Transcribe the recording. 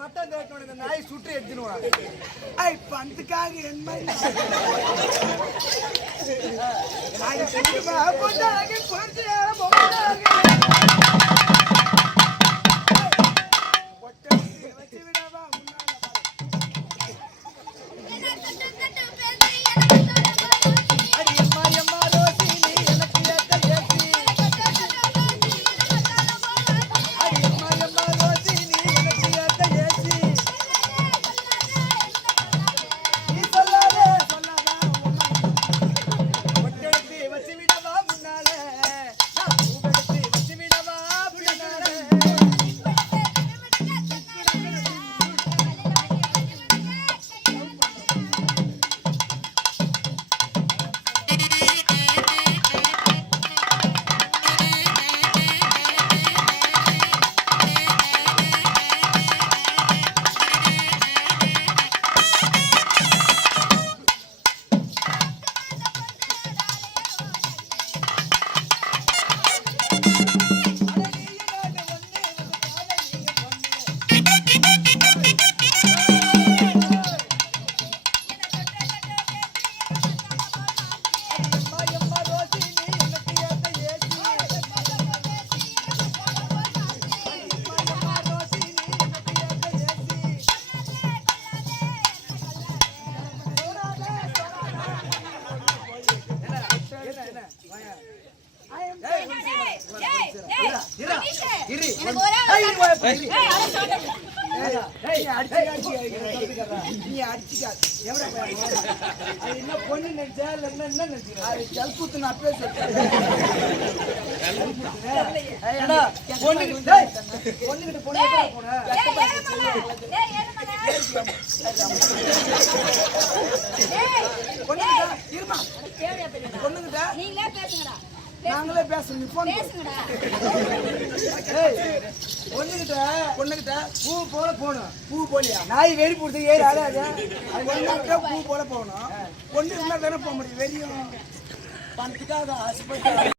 Mutton தேட்டோட நாய் சுற்றி எடுத்துனுவாங்க. பந்துக்காக என்ன பொண்ணு நினைச்சா என்ன ஜல்பூத்து நான் பொண்ணுகிட்ட போன பொண்ணுகிட்ட நாங்களே பேசணும். பொண்ணுகிட்ட பூ போல போகணும். பூ போலியா நாய் வெறி பிடிச்சி ஏறி ஆடாது. பூ போல போகணும். பொண்ணு இருந்தா தானே போக முடியும். வெறியும் பணத்துக்காக ஆசைப்பட்டு